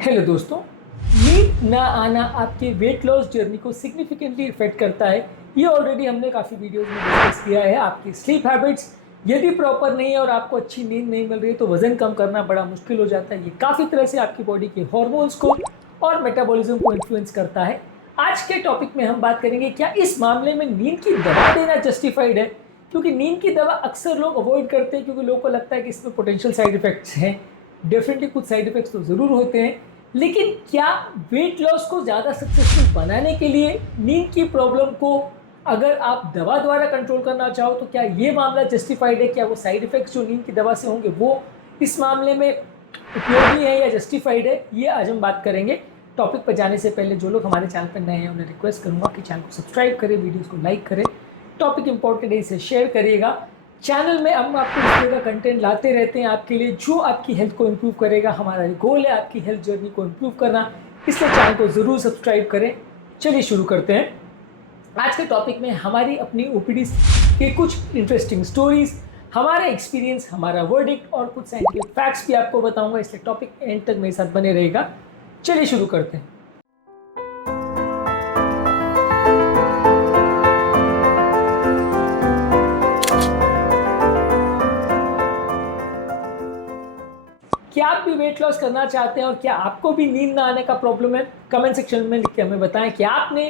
Hello दोस्तों, नींद ना आना आपके वेट लॉस जर्नी को सिग्निफिकेंटली इफेक्ट करता है। ये ऑलरेडी हमने काफ़ी वीडियोस में डिस्कस किया है। आपकी स्लीप हैबिट्स यदि प्रॉपर नहीं है और आपको अच्छी नींद नहीं मिल रही है तो वज़न कम करना बड़ा मुश्किल हो जाता है। ये काफ़ी तरह से आपकी बॉडी के हॉर्मोन्स को और मेटाबॉलिज्म को इन्फ्लुएंस करता है। आज के टॉपिक में हम बात करेंगे क्या इस मामले में नींद की दवा देना जस्टिफाइड है, क्योंकि नींद की दवा अक्सर लोग अवॉइड करते हैं क्योंकि लोगों को लगता है कि इसमें पोटेंशियल साइड इफेक्ट्स हैं। डेफिनेटली कुछ साइड इफेक्ट्स तो ज़रूर होते हैं, लेकिन क्या वेट लॉस को ज़्यादा सक्सेसफुल बनाने के लिए नींद की प्रॉब्लम को अगर आप दवा द्वारा कंट्रोल करना चाहो तो क्या ये मामला जस्टिफाइड है? क्या वो साइड इफेक्ट्स जो नींद की दवा से होंगे वो इस मामले में उपयोगी है या जस्टिफाइड है, ये आज हम बात करेंगे। टॉपिक पर जाने से पहले जो लोग हमारे चैनल पर नए हैं उन्हें रिक्वेस्ट करूंगा कि चैनल को सब्सक्राइब करें, वीडियोस को लाइक करें, टॉपिक इंपॉर्टेंट है इसे शेयर करिएगा। चैनल में हम आपको इस तरह का कंटेंट लाते रहते हैं आपके लिए जो आपकी हेल्थ को इम्प्रूव करेगा। हमारा गोल है आपकी हेल्थ जर्नी को इम्प्रूव करना, इसलिए चैनल को ज़रूर सब्सक्राइब करें। चलिए शुरू करते हैं। आज के टॉपिक में हमारी अपनी ओपीडी के कुछ इंटरेस्टिंग स्टोरीज, हमारा एक्सपीरियंस, हमारा वर्डिक्ट और कुछ साइंटिफिक फैक्ट्स भी आपको बताऊंगा, इसलिए टॉपिक एंड तक मेरे साथ बने रहेगा। चलिए शुरू करते हैं। क्या आप भी वेट लॉस करना चाहते हैं और क्या आपको भी नींद ना आने का प्रॉब्लम है? कमेंट सेक्शन में लिख के हमें बताएं कि आपने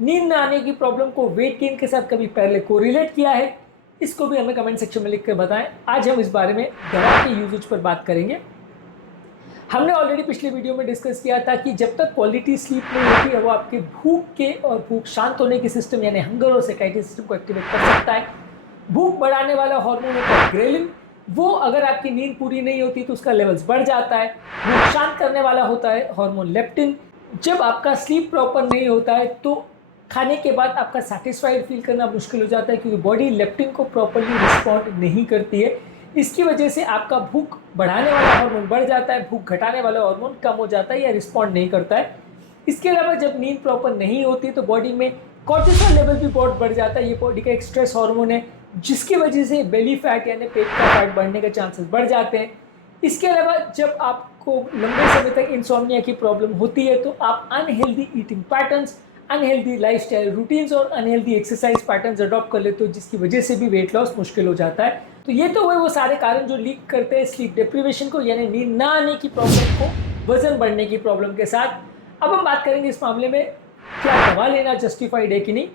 नींद ना आने की प्रॉब्लम को वेट गेन के साथ कभी पहले कोरिलेट किया है। इसको भी हमें कमेंट सेक्शन में लिख कर बताएं। आज हम इस बारे में दवा के यूजेज पर बात करेंगे। हमने ऑलरेडी पिछले वीडियो में डिस्कस किया था कि जब तक क्वालिटी स्लीप नहीं होती है वो आपके भूख के और भूख शांत होने की सिस्टम यानी हंगर और सेकाइटी सिस्टम को एक्टिवेट कर सकता है। भूख बढ़ाने वाला हार्मोन होता है ग्रेलिन, वो अगर आपकी नींद पूरी नहीं होती तो उसका लेवल्स बढ़ जाता है। भूख शांत करने वाला होता है हार्मोन लेप्टिन। जब आपका स्लीप प्रॉपर नहीं होता है तो खाने के बाद आपका सेटिस्फाइड फील करना मुश्किल हो जाता है क्योंकि बॉडी लेप्टिन को प्रॉपरली रिस्पॉन्ड नहीं करती है। इसकी वजह से आपका भूख बढ़ाने वाला हार्मोन बढ़ जाता है, भूख घटाने वाला हार्मोन कम हो जाता है या रिस्पॉन्ड नहीं करता है। इसके अलावा जब नींद प्रॉपर नहीं होती तो बॉडी में कॉर्टिसोल लेवल भी बहुत बढ़ जाता है। ये बॉडी का एक स्ट्रेस हार्मोन है जिसकी वजह से बेली फैट यानी पेट का फैट बढ़ने के चांसेस बढ़ जाते हैं। इसके अलावा जब आपको लंबे समय तक इंसोम्निया की प्रॉब्लम होती है तो आप unhealthy eating patterns, unhealthy lifestyle routines और अनहेल्दी एक्सरसाइज पैटर्न्स अडॉप्ट कर लेते हो जिसकी वजह से भी वेट लॉस मुश्किल हो जाता है। तो ये तो हुए वो सारे कारण जो लीक करते हैं स्लीप डिप्रीवेशन को यानी नींद ना आने की प्रॉब्लम को वजन बढ़ने की प्रॉब्लम के साथ। अब हम बात करेंगे इस मामले में क्या दवा लेना जस्टिफाइड है कि नहीं।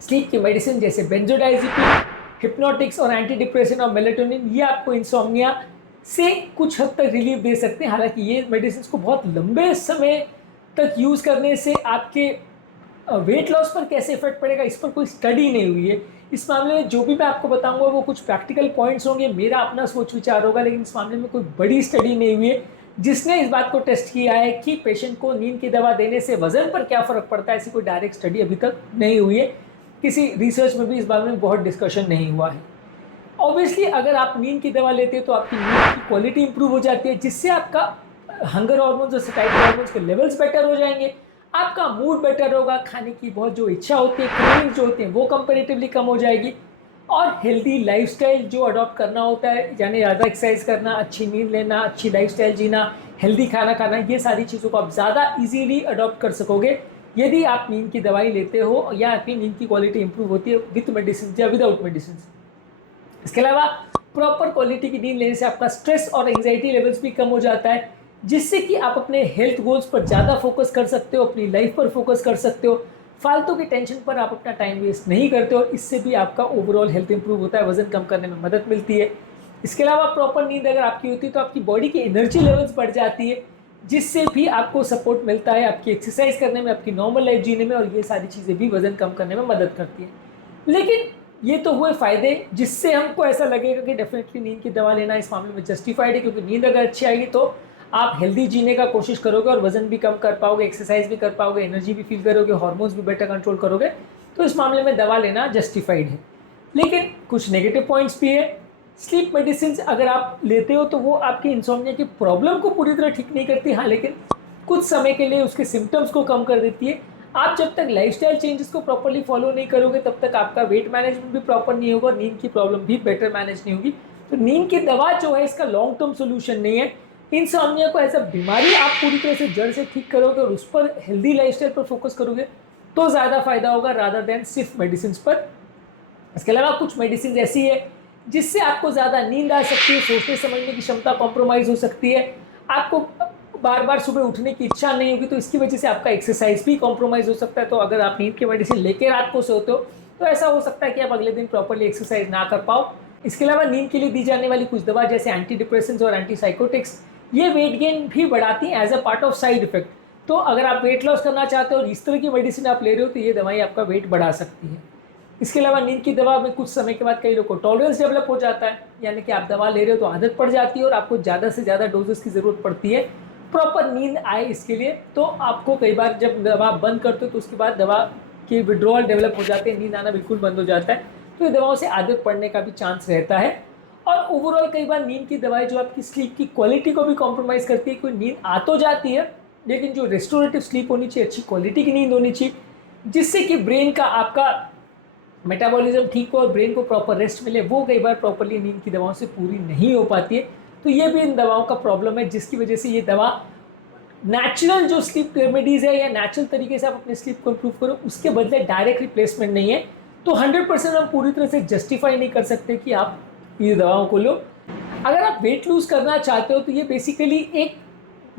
स्लीप की मेडिसिन जैसे बेंजोडाइजिपिन, हिप्नोटिक्स और एंटी डिप्रेशन और मेलेटोनिन ये आपको इंसोम्निया से कुछ हद तक रिलीफ दे सकते हैं। हालांकि ये मेडिसिन को बहुत लंबे समय तक यूज़ करने से आपके वेट लॉस पर कैसे इफेक्ट पड़ेगा इस पर कोई स्टडी नहीं हुई है। इस मामले में जो भी मैं आपको बताऊंगा वो कुछ प्रैक्टिकल पॉइंट्स होंगे, मेरा अपना सोच विचार होगा, लेकिन इस मामले में कोई बड़ी स्टडी नहीं हुई है जिसने इस बात को टेस्ट किया है कि पेशेंट को नींद की दवा देने से वजन पर क्या फ़र्क पड़ता है। ऐसी कोई डायरेक्ट स्टडी अभी तक नहीं हुई है, किसी रिसर्च में भी इस बारे में बहुत डिस्कशन नहीं हुआ है। ऑब्वियसली अगर आप नींद की दवा लेते हैं तो आपकी नींद की क्वालिटी इंप्रूव हो जाती है जिससे आपका हंगर हार्मोन्स और सेटाइटी हार्मोन्स के लेवल्स बेटर हो जाएंगे, आपका मूड बेटर होगा, खाने की बहुत जो इच्छा होती है, क्रेविंग्स जो होती हैं वो कंपैरेटिवली कम हो जाएगी और हेल्दी लाइफस्टाइल जो अडॉप्ट करना होता है यानी ज़्यादा एक्सरसाइज करना, अच्छी नींद लेना, अच्छी लाइफस्टाइल जीना, हेल्दी खाना खाना, ये सारी चीज़ों को आप ज़्यादा इजीली अडॉप्ट कर सकोगे यदि आप नींद की दवाई लेते हो या आपकी नींद की क्वालिटी इंप्रूव होती है विद मेडिसिन या विदाउट मेडिसिन। इसके अलावा प्रॉपर क्वालिटी की नींद लेने से आपका स्ट्रेस और एंजाइटी लेवल्स भी कम हो जाता है जिससे कि आप अपने हेल्थ गोल्स पर ज़्यादा फोकस कर सकते हो, अपनी लाइफ पर फोकस कर सकते हो, फालतू की टेंशन पर आप अपना टाइम वेस्ट नहीं करते हो। इससे भी आपका ओवरऑल हेल्थ इंप्रूव होता है, वजन कम करने में मदद मिलती है। इसके अलावा प्रॉपर नींद अगर आपकी होती है तो आपकी बॉडी की एनर्जी लेवल्स बढ़ जाती है जिससे भी आपको सपोर्ट मिलता है आपकी एक्सरसाइज करने में, आपकी नॉर्मल लाइफ जीने में, और ये सारी चीज़ें भी वजन कम करने में मदद करती है। लेकिन ये तो हुए फ़ायदे जिससे हमको ऐसा लगेगा कि डेफिनेटली नींद की दवा लेना इस मामले में जस्टिफाइड है, क्योंकि नींद अगर अच्छी आएगी तो आप हेल्दी जीने का कोशिश करोगे और वजन भी कम कर पाओगे, एक्सरसाइज भी कर पाओगे, एनर्जी भी फील करोगे, हार्मोन्स भी बेटर कंट्रोल करोगे, तो इस मामले में दवा लेना जस्टिफाइड है। लेकिन कुछ नेगेटिव पॉइंट्स भी है। स्लीप मेडिसिन अगर आप लेते हो तो वो आपकी इंसोम्निया की प्रॉब्लम को पूरी तरह ठीक नहीं करती, हाँ, लेकिन कुछ समय के लिए उसके सिम्टम्स को कम कर देती है। आप जब तक लाइफस्टाइल चेंजेस को प्रॉपर्ली फॉलो नहीं करोगे तब तक आपका वेट मैनेजमेंट भी प्रॉपर नहीं होगा, नींद की प्रॉब्लम भी बेटर मैनेज नहीं होगी। तो नींद की दवा जो है इसका लॉन्ग टर्म सोल्यूशन नहीं है। इंसोम्निया को ऐसा बीमारी आप पूरी तरह से जड़ से ठीक करोगे और उस पर हेल्दी लाइफस्टाइल पर फोकस करोगे तो ज़्यादा फायदा होगा रादर देन सिर्फ मेडिसिन पर। इसके अलावा कुछ मेडिसिन ऐसी है जिससे आपको ज़्यादा नींद आ सकती है, सोचने समझने की क्षमता कॉम्प्रोमाइज़ हो सकती है, आपको बार बार सुबह उठने की इच्छा नहीं होगी, तो इसकी वजह से आपका एक्सरसाइज भी कॉम्प्रोमाइज़ हो सकता है। तो अगर आप नींद की मेडिसिन लेके रात को सोते हो तो ऐसा हो सकता है कि आप अगले दिन प्रॉपरली एक्सरसाइज ना कर पाओ। इसके अलावा नींद के लिए दी जाने वाली कुछ दवा जैसे एंटी डिप्रेसेंट्स और एंटीसाइकोटिक्स ये वेट गेन भी बढ़ाती हैं as a part of side effect. तो अगर आप वेट लॉस करना चाहते हो और इस तरह की मेडिसिन आप ले रहे हो तो ये दवाई आपका वेट बढ़ा सकती है। इसके अलावा नींद की दवा में कुछ समय के बाद कई लोगों को टॉलरेंस डेवलप हो जाता है, यानी कि आप दवा ले रहे हो तो आदत पड़ जाती है और आपको ज़्यादा से ज़्यादा डोजेस की ज़रूरत पड़ती है प्रॉपर नींद आए इसके लिए। तो आपको कई बार जब दवा बंद करते हो तो उसके बाद दवा की विड्रॉल डेवलप हो जाते हैं, नींद आना बिल्कुल बंद हो जाता है, तो ये दवाओं से आदत पड़ने का भी चांस रहता है। और ओवरऑल कई बार नींद की दवाई जो आपकी स्लीप की क्वालिटी को भी कॉम्प्रोमाइज़ करती है। कोई नींद आ तो जाती है लेकिन जो रेस्टोरेटिव स्लीप होनी चाहिए, अच्छी क्वालिटी की नींद होनी चाहिए जिससे कि ब्रेन का आपका मेटाबॉलिज्म ठीक हो और ब्रेन को प्रॉपर रेस्ट मिले, वो कई बार प्रॉपरली नींद की दवाओं से पूरी नहीं हो पाती है। तो ये भी इन दवाओं का प्रॉब्लम है जिसकी वजह से ये दवा नेचुरल जो स्लीप रेमेडीज़ है या नेचुरल तरीके से आप अपने स्लीप को इम्प्रूव करो उसके बदले डायरेक्ट रिप्लेसमेंट नहीं है। तो 100% हम पूरी तरह से जस्टिफाई नहीं कर सकते कि आप ये दवाओं को लो। अगर आप वेट लूज करना चाहते हो तो ये बेसिकली एक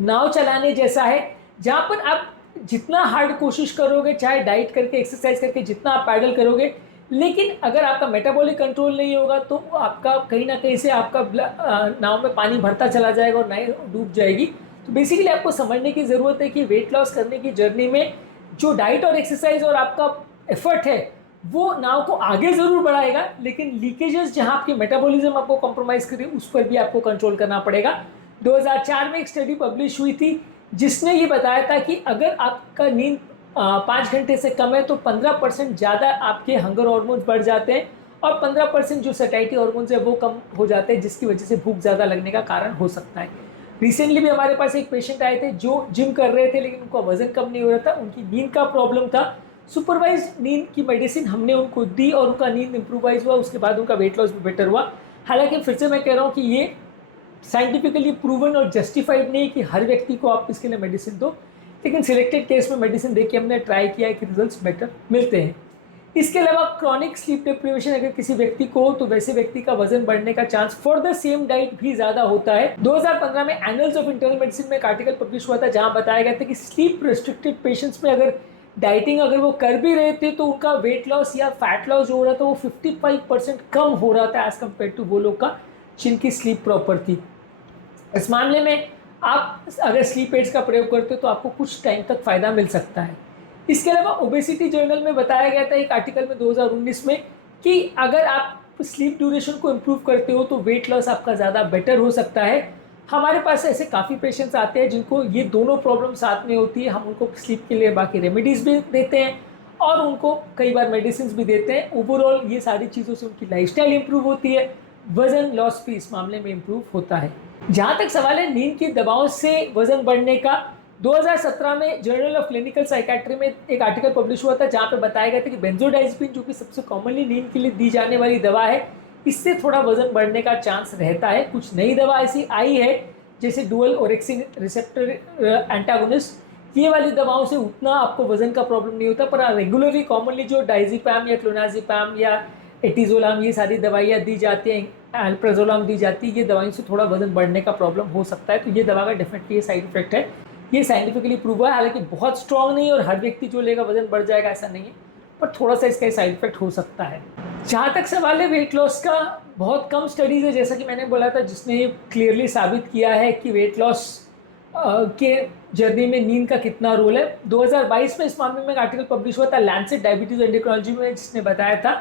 नाव चलाने जैसा है जहाँ पर आप जितना हार्ड कोशिश करोगे, चाहे डाइट करके एक्सरसाइज करके जितना आप पैडल करोगे, लेकिन अगर आपका मेटाबॉलिक कंट्रोल नहीं होगा तो आपका कहीं ना कहीं से आपका नाव में पानी भरता चला जाएगा और नाव डूब जाएगी। तो बेसिकली आपको समझने की ज़रूरत है कि वेट लॉस करने की जर्नी में जो डाइट और एक्सरसाइज और आपका एफर्ट है वो नाव को आगे ज़रूर बढ़ाएगा, लेकिन लीकेजेस जहां आपकी मेटाबॉलिज्म आपको कॉम्प्रोमाइज़ करे उस पर भी आपको कंट्रोल करना पड़ेगा। 2004 में एक स्टडी पब्लिश हुई थी जिसने ये बताया था कि अगर आपका नींद 5 घंटे से कम है तो 15% ज़्यादा आपके हंगर हार्मोन्स बढ़ जाते हैं और 15% जो सैटिस्फैक्टरी हार्मोन्स है वो कम हो जाते हैं, जिसकी वजह से भूख ज़्यादा लगने का कारण हो सकता है। रिसेंटली भी हमारे पास एक पेशेंट आए थे जो जिम कर रहे थे लेकिन उनका वजन कम नहीं हो रहा था, उनकी नींद का प्रॉब्लम था। सुपरवाइज नींद की मेडिसिन हमने उनको दी और उनका नींद इम्प्रूवाइज हुआ, उसके बाद उनका वेट लॉस भी बेटर हुआ। हालांकि फिर से मैं कह रहा हूँ कि ये साइंटिफिकली प्रूवन और जस्टिफाइड नहीं है कि हर व्यक्ति को आप इसके लिए मेडिसिन दो, लेकिन सिलेक्टेड केस में मेडिसिन देके हमने ट्राई किया है कि रिजल्ट्स बेटर मिलते हैं। इसके अलावा क्रॉनिक स्लीप डिप्रिवेशन अगर किसी व्यक्ति को हो तो वैसे व्यक्ति का वजन बढ़ने का chance for the same diet भी ज़्यादा होता है। 2015 में एनल्स ऑफ इंटरनल मेडिसिन में एक आर्टिकल पब्लिश हुआ था जहां बताया गया था कि स्लीप रेस्ट्रिक्टेड पेशेंट्स में अगर डाइटिंग अगर वो कर भी रहे थे तो उनका वेट लॉस या फैट लॉस जो हो रहा था वो 55% कम हो रहा था एज कम्पेयर टू वो लोग का जिनकी स्लीप प्रॉपर थी। इस मामले में आप अगर स्लीप एड्स का प्रयोग करते हो तो आपको कुछ टाइम तक फ़ायदा मिल सकता है। इसके अलावा ओबेसिटी जर्नल में बताया गया था एक आर्टिकल में 2019 में कि अगर आप स्लीप ड्यूरेशन को इम्प्रूव करते हो तो वेट लॉस आपका ज़्यादा बेटर हो सकता है। हमारे पास ऐसे काफ़ी पेशेंट्स आते हैं जिनको ये दोनों प्रॉब्लम साथ में होती है। हम उनको स्लीप के लिए बाकी रेमेडीज़ भी देते हैं और उनको कई बार मेडिसिन भी देते हैं। ओवरऑल ये सारी चीज़ों से उनकी लाइफस्टाइल इंप्रूव होती है, वज़न लॉस भी इस मामले में इम्प्रूव होता है। जहाँ तक सवाल है नींद की दवाओं से वज़न बढ़ने का, 2017 में जर्नल ऑफ क्लिनिकल साइकेट्री में एक आर्टिकल पब्लिश हुआ था जहाँ पे बताया गया था कि बेंजोडाइज़ेपिन जो कि सबसे कॉमनली नींद के लिए दी जाने वाली दवा है, इससे थोड़ा वजन बढ़ने का चांस रहता है। कुछ नई दवा ऐसी आई है जैसे डुअल ओरेक्सिन रिसेप्टर एंटागोनिस्ट, ये वाली दवाओं से उतना आपको वजन का प्रॉब्लम नहीं होता, पर रेगुलरली कॉमनली जो डाइजिपैम या क्लोनाजिपैम या एटिजोलाम ये सारी दवाइयाँ दी जाती हैं, अल्प्राजोलाम दी जाती है, ये दवाइयों से थोड़ा वजन बढ़ने का प्रॉब्लम हो सकता है। तो ये दवा का डेफिनेटली ये साइड इफेक्ट है, ये साइंटिफिकली प्रूव हुआ है। हालांकि बहुत स्ट्रॉन्ग नहीं है और हर व्यक्ति जो लेगा वजन बढ़ जाएगा ऐसा नहीं है, पर थोड़ा सा इसका साइड इफेक्ट हो सकता है। जहाँ तक सवाल है वेट लॉस का, बहुत कम स्टडीज़ है जैसा कि मैंने बोला था जिसने ये क्लियरली साबित किया है कि वेट लॉस के जर्नी में नींद का कितना रोल है। 2022 में इस मामले में एक आर्टिकल पब्लिश हुआ था लैंसेट डायबिटीज एंडोक्राइनोलॉजी में, जिसने बताया था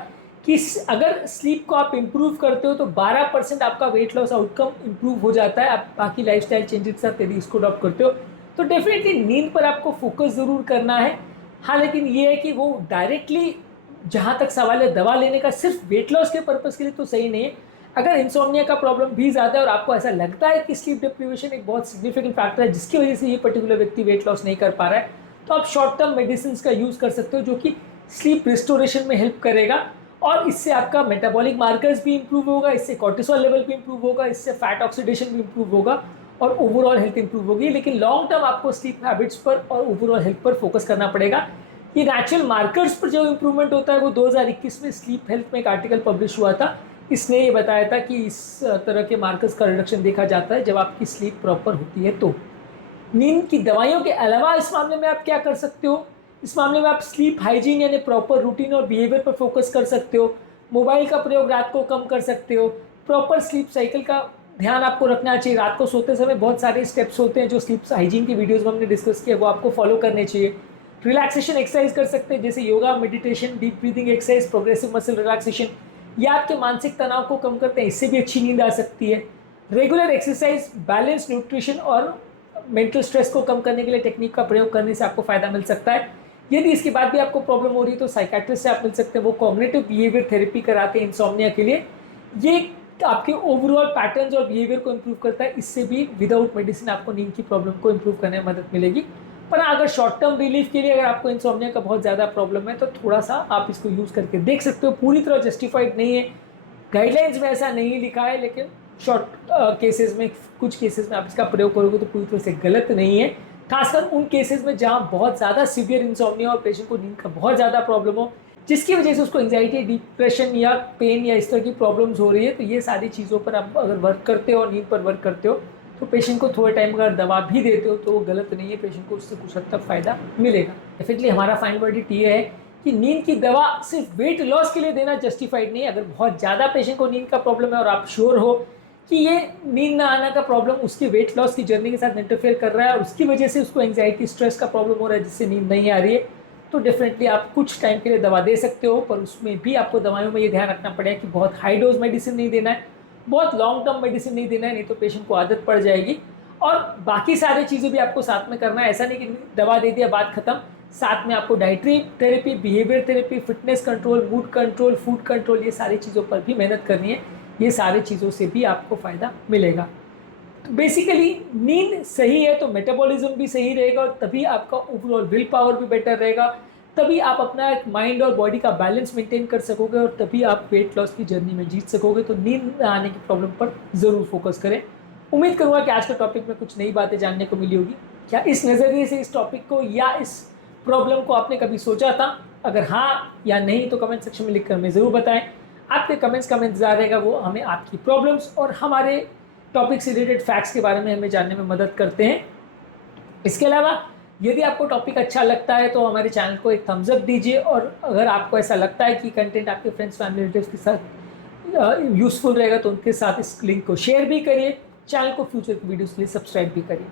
कि अगर स्लीप को आप इम्प्रूव करते हो तो 12% आपका वेट लॉस आउटकम इम्प्रूव हो जाता है। आप बाकी लाइफस्टाइल चेंजेस के साथ यदि इसको अडॉप्ट करते हो तो डेफिनेटली नींद पर आपको फोकस ज़रूर करना है। हाँ, लेकिन ये है कि वो डायरेक्टली जहाँ तक सवाल है दवा लेने का सिर्फ वेट लॉस के पर्पज़ के लिए तो सही नहीं है। अगर इंसोम्निया का प्रॉब्लम भी ज़्यादा है और आपको ऐसा लगता है कि स्लीप डिप्रीवेशन एक बहुत सिग्निफिकेंट फैक्टर है जिसकी वजह से ये पर्टिकुलर व्यक्ति वेट लॉस नहीं कर पा रहा है, तो आप शॉर्ट टर्म मेडिसिन का यूज़ कर सकते हो जो कि स्लीप रिस्टोरेशन में हेल्प करेगा और इससे आपका मेटाबॉलिक मार्कर्स भी इंप्रूव होगा, इससे कॉर्टिसोल लेवल भी इंप्रूव होगा, इससे फैट ऑक्सीडेशन भी इंप्रूव होगा और ओवरऑल हेल्थ इंप्रूव होगी। लेकिन लॉन्ग टर्म आपको स्लीप हैबिट्स पर और ओवरऑल हेल्थ पर फोकस करना पड़ेगा। ये नेचुरल मार्कर्स पर जो इंप्रूवमेंट होता है वो 2021 में स्लीप हेल्थ में एक आर्टिकल पब्लिश हुआ था। इसने ये बताया था कि इस तरह के मार्कर्स का रिडक्शन देखा जाता है जब आपकी स्लीप प्रॉपर होती है। तो नींद की दवाइयों के अलावा इस मामले में आप क्या कर सकते हो? इस मामले में आप स्लीप हाइजीन यानी प्रॉपर रूटीन और बिहेवियर पर फोकस कर सकते हो। मोबाइल का प्रयोग रात को कम कर सकते हो। प्रॉपर स्लीप साइकिल का ध्यान आपको रखना चाहिए। रात को सोते समय बहुत सारे स्टेप्स होते हैं जो स्लीप हाइजीन की वीडियोस में हमने डिस्कस किया, वो आपको फॉलो करने चाहिए। रिलैक्सेशन एक्सरसाइज कर सकते हैं जैसे yoga, meditation, deep breathing exercise, progressive muscle relaxation. ये आपके मानसिक तनाव को कम करते हैं, इससे भी अच्छी नींद आ सकती है। रेगुलर एक्सरसाइज, बैलेंस न्यूट्रिशन और मेंटल स्ट्रेस को कम करने के लिए टेक्निक का प्रयोग करने से आपको फायदा मिल सकता है। यदि इसके बाद भी आपको प्रॉब्लम हो रही है तो साइकाट्रिस्ट से आप मिल सकते हैं, वो कॉग्निटिव बिहेवियर थेरेपी कराते हैं इंसोम्निया के लिए। ये आपके ओवरऑल पैटर्न्स और बिहेवियर को इंप्रूव करता है। इससे भी विदाउट मेडिसिन आपको नींद की प्रॉब्लम को इंप्रूव करने में मदद मिलेगी। पर अगर शॉर्ट टर्म रिलीफ के लिए अगर आपको इंसोम्निया का बहुत ज़्यादा प्रॉब्लम है तो थोड़ा सा आप इसको यूज़ करके देख सकते हो। पूरी तरह जस्टिफाइड नहीं है, गाइडलाइंस में ऐसा नहीं लिखा है, लेकिन शॉर्ट केसेस में, कुछ केसेस में आप इसका प्रयोग करोगे तो पूरी तरह से गलत नहीं है। खासकर उन केसेस में जहाँ बहुत ज़्यादा सीवियर इंसोम्निया और पेशेंट को नींद का बहुत ज़्यादा प्रॉब्लम हो, जिसकी वजह से उसको एंजाइटी, डिप्रेशन या पेन या इस तरह की प्रॉब्लम्स हो रही है। तो ये सारी चीज़ों पर आप अगर वर्क करते हो और नींद पर वर्क करते हो तो पेशेंट को थोड़े टाइम अगर दवा भी देते हो तो वो गलत नहीं है, पेशेंट को उससे कुछ हद तक फ़ायदा मिलेगा। डेफिनेटली हमारा फाइनल वर्डिक्ट ये है कि नींद की दवा सिर्फ वेट लॉस के लिए देना जस्टिफाइड नहीं है। अगर बहुत ज़्यादा पेशेंट को नींद का प्रॉब्लम है और आप श्योर हो कि ये नींद ना आना का प्रॉब्लम उसकी वेट लॉस की जर्नी के साथ इंटरफेयर कर रहा है और उसकी वजह से उसको एंजाइटी, स्ट्रेस का प्रॉब्लम हो रहा है जिससे नींद नहीं आ रही है, तो डेफिनेटली आप कुछ टाइम के लिए दवा दे सकते हो। पर उसमें भी आपको दवाइयों में ये ध्यान रखना पड़ेगा कि बहुत हाई डोज मेडिसिन नहीं देना है, बहुत लॉन्ग टर्म मेडिसिन नहीं देना है, नहीं तो पेशेंट को आदत पड़ जाएगी। और बाकी सारी चीज़ें भी आपको साथ में करना है। ऐसा नहीं कि दवा दे दिया बात खत्म, साथ में आपको dietary therapy, behaviour therapy, fitness control, mood control, food control, ये सारी चीज़ों पर भी मेहनत करनी है। ये सारी चीज़ों से भी आपको फ़ायदा मिलेगा। तो बेसिकली नींद सही है तो मेटाबॉलिज्म भी सही रहेगा और तभी आपका ओवरऑल विल पावर भी बेटर रहेगा। तभी आप अपना एक माइंड और बॉडी का बैलेंस मेंटेन कर सकोगे और तभी आप वेट लॉस की जर्नी में जीत सकोगे। तो नींद आने की प्रॉब्लम पर ज़रूर फोकस करें। उम्मीद करूँगा कि आज के टॉपिक में कुछ नई बातें जानने को मिली होगी। क्या इस नज़रिए से इस टॉपिक को या इस प्रॉब्लम को आपने कभी सोचा था? अगर हाँ या नहीं तो कमेंट सेक्शन में लिखकर हमें ज़रूर बताएं। आपके कमेंट्स का इंतजार रहेगा, वो हमें आपकी प्रॉब्लम्स और हमारे टॉपिक से रिलेटेड फैक्ट्स के बारे में हमें जानने में मदद करते हैं। इसके अलावा यदि आपको टॉपिक अच्छा लगता है तो हमारे चैनल को एक थम्स अप दीजिए और अगर आपको ऐसा लगता है कि कंटेंट आपके फ्रेंड्स, फैमिली, रिलेटिव्स के साथ यूज़फुल रहेगा तो उनके साथ इस लिंक को शेयर भी करिए। चैनल को फ्यूचर की वीडियोस के लिए सब्सक्राइब भी करिए।